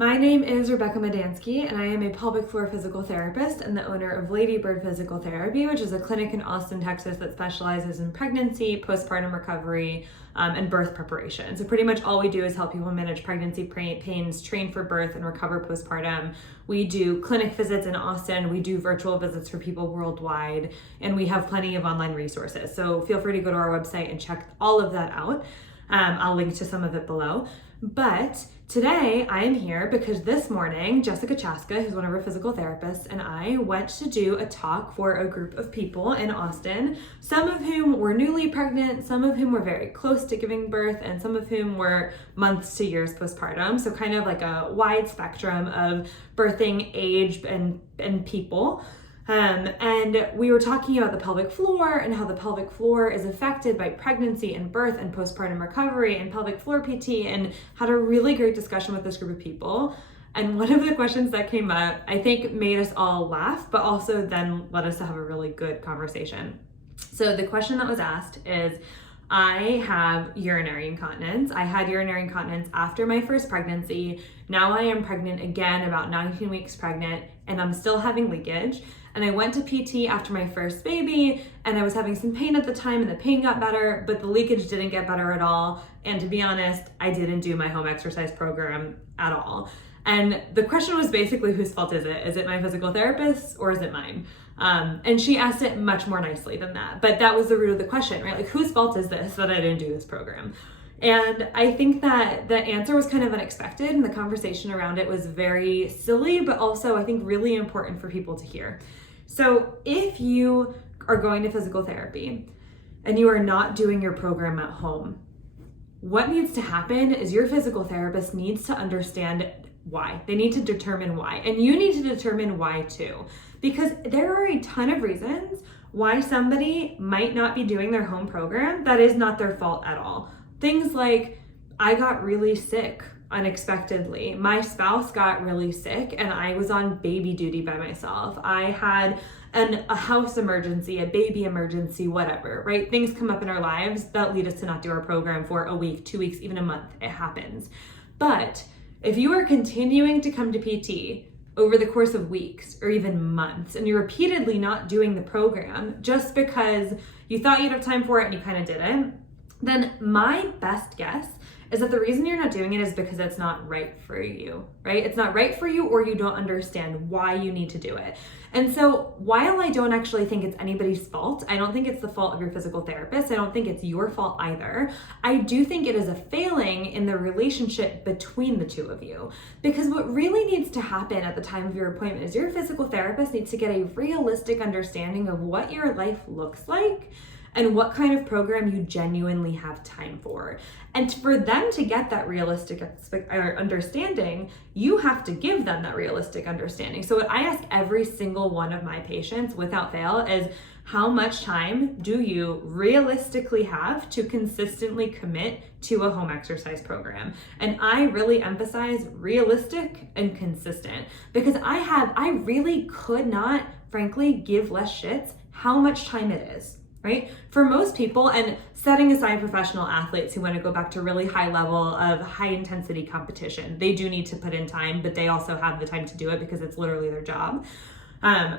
My name is Rebecca Madansky, and I am a pelvic floor physical therapist and the owner of Lady Bird Physical Therapy, which is a clinic in Austin, Texas that specializes in pregnancy, postpartum recovery, and birth preparation. So pretty much all we do is help people manage pregnancy pains, train for birth, and recover postpartum. We do clinic visits in Austin, we do virtual visits for people worldwide, and we have plenty of online resources. So feel free to go to our website and check all of that out. I'll link to some of it below. But today I am here because this morning, Jessica Chaska, who's one of our physical therapists, and I went to do a talk for a group of people in Austin, some of whom were newly pregnant, some of whom were very close to giving birth, and some of whom were months to years postpartum. So kind of like a wide spectrum of birthing age and people. And we were talking about the pelvic floor and how the pelvic floor is affected by pregnancy and birth and postpartum recovery and pelvic floor PT, and had a really great discussion with this group of people. And one of the questions that came up, I think made us all laugh, but also then led us to have a really good conversation. So the question that was asked is, I have urinary incontinence. I had urinary incontinence after my first pregnancy. Now I am pregnant again, about 19 weeks pregnant, and I'm still having leakage. And I went to PT after my first baby, and I was having some pain at the time, and the pain got better, but the leakage didn't get better at all. And to be honest, I didn't do my home exercise program at all. And the question was basically, whose fault is it? Is it my physical therapist or is it mine? And she asked it much more nicely than that. But that was the root of the question, right? Like, whose fault is this that I didn't do this program? And I think that the answer was kind of unexpected, and the conversation around it was very silly, but also I think really important for people to hear. So if you are going to physical therapy and you are not doing your program at home, what needs to happen is your physical therapist needs to understand why. They need to determine why. And you need to determine why too. Because there are a ton of reasons why somebody might not be doing their home program that is not their fault at all. Things like, I got really sick unexpectedly. My spouse got really sick and I was on baby duty by myself. I had a house emergency, a baby emergency, whatever, right? Things come up in our lives that lead us to not do our program for a week, 2 weeks, even a month. It happens. But if you are continuing to come to PT over the course of weeks or even months, and you're repeatedly not doing the program just because you thought you'd have time for it and you kind of didn't, then my best guess is that the reason you're not doing it is because it's not right for you, right? It's not right for you, or you don't understand why you need to do it. And so while I don't actually think it's anybody's fault, I don't think it's the fault of your physical therapist, I don't think it's your fault either, I do think it is a failing in the relationship between the two of you. Because what really needs to happen at the time of your appointment is your physical therapist needs to get a realistic understanding of what your life looks like and what kind of program you genuinely have time for. And for them to get that realistic understanding, you have to give them that realistic understanding. So what I ask every single one of my patients without fail is, how much time do you realistically have to consistently commit to a home exercise program? And I really emphasize realistic and consistent, because I really could not, frankly, give less shits how much time it is. Right? For most people, and setting aside professional athletes who want to go back to really high level of high intensity competition, they do need to put in time, but they also have the time to do it because it's literally their job.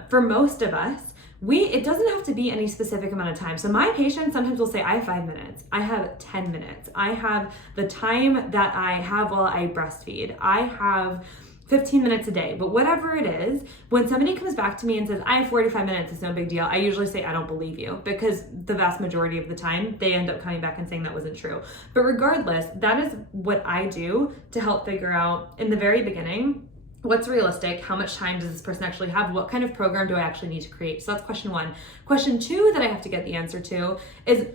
For most of us, it doesn't have to be any specific amount of time. So my patients sometimes will say, I have 5 minutes, I have 10 minutes, I have the time that I have while I breastfeed, I have 15 minutes a day, but whatever it is, when somebody comes back to me and says, I have 45 minutes, it's no big deal, I usually say, I don't believe you, because the vast majority of the time, they end up coming back and saying that wasn't true. But regardless, that is what I do to help figure out in the very beginning, what's realistic, how much time does this person actually have, what kind of program do I actually need to create? So that's question one. Question two that I have to get the answer to is,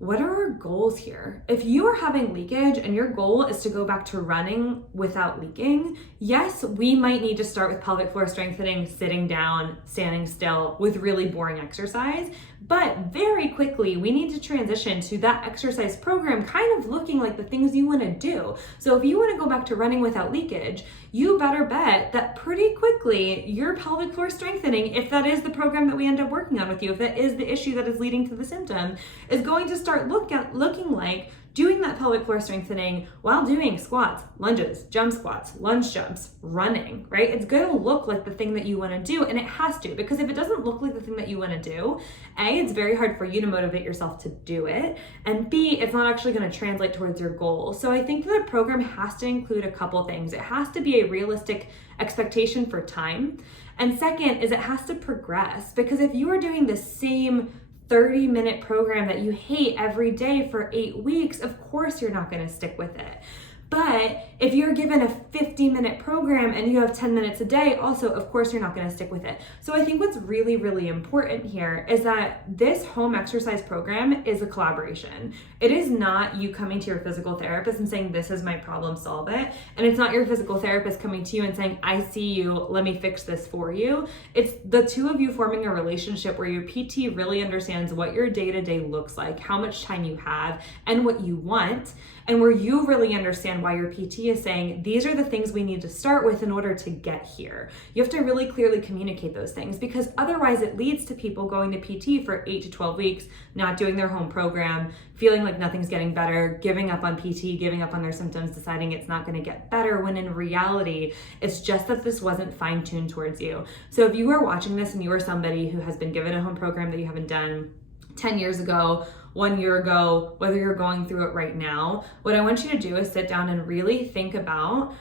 what are our goals here? If you are having leakage and your goal is to go back to running without leaking, yes, we might need to start with pelvic floor strengthening, sitting down, standing still with really boring exercise. But very quickly, we need to transition to that exercise program kind of looking like the things you want to do. So if you want to go back to running without leakage, you better bet that pretty quickly your pelvic floor strengthening, if that is the program that we end up working on with you, if that is the issue that is leading to the symptom, is going to start looking like doing that pelvic floor strengthening while doing squats, lunges, jump squats, lunge jumps, running, right? It's going to look like the thing that you want to do, and it has to, because if it doesn't look like the thing that you want to do, A, it's very hard for you to motivate yourself to do it, and B, it's not actually going to translate towards your goal. So I think that the program has to include a couple things. It has to be a realistic expectation for time. And second is it has to progress, because if you are doing the same 30-minute program that you hate every day for 8 weeks, of course you're not going to stick with it. But if you're given a 50-minute program and you have 10 minutes a day, also, of course, you're not going to stick with it. So I think what's really, really important here is that this home exercise program is a collaboration. It is not you coming to your physical therapist and saying, this is my problem, solve it. And it's not your physical therapist coming to you and saying, I see you, let me fix this for you. It's the two of you forming a relationship where your PT really understands what your day-to-day looks like, how much time you have, and what you want, and where you really understand why your PT is saying, these are the things we need to start with in order to get here. You have to really clearly communicate those things, because otherwise it leads to people going to PT for 8 to 12 weeks, not doing their home program, feeling like nothing's getting better, giving up on PT, giving up on their symptoms, deciding it's not going to get better, when in reality, it's just that this wasn't fine-tuned towards you. So if you are watching this and you are somebody who has been given a home program that you haven't done 10 years ago, 1 year ago, whether you're going through it right now, what I want you to do is sit down and really think about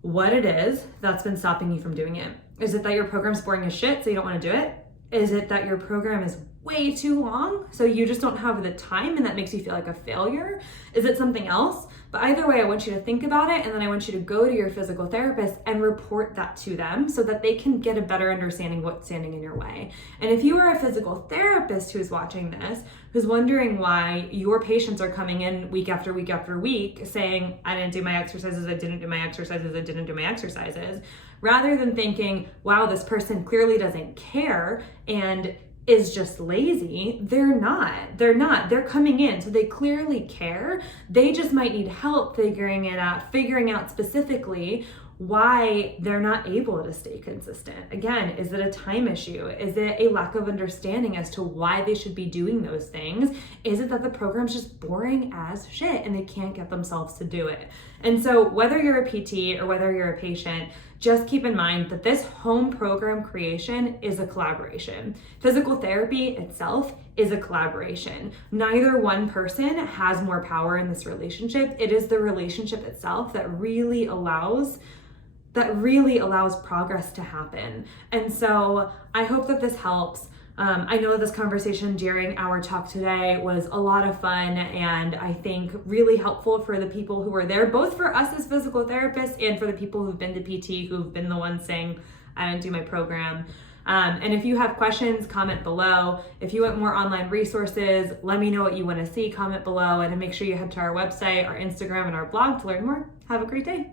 what it is that's been stopping you from doing it. Is it that your program's boring as shit, so you don't want to do it? Is it that your program is way too long, so you just don't have the time and that makes you feel like a failure? Is it something else? But either way, I want you to think about it, and then I want you to go to your physical therapist and report that to them so that they can get a better understanding of what's standing in your way. And if you are a physical therapist who's watching this, who's wondering why your patients are coming in week after week after week saying, I didn't do my exercises, I didn't do my exercises, I didn't do my exercises, rather than thinking, wow, this person clearly doesn't care and is just lazy, they're not. They're coming in, so they clearly care. They just might need help figuring out specifically why they're not able to stay consistent. Again, is it a time issue? Is it a lack of understanding as to why they should be doing those things? Is it that the program's just boring as shit and they can't get themselves to do it? And so whether you're a PT or whether you're a patient, just keep in mind that this home program creation is a collaboration. Physical therapy itself is a collaboration. Neither one person has more power in this relationship. It is the relationship itself that really allows progress to happen. And so I hope that this helps. I know that this conversation during our talk today was a lot of fun, and I think really helpful for the people who were there, both for us as physical therapists and for the people who've been to PT, who've been the ones saying, I didn't do my program. And if you have questions, comment below. If you want more online resources, let me know what you want to see, comment below, and make sure you head to our website, our Instagram, and our blog to learn more. Have a great day.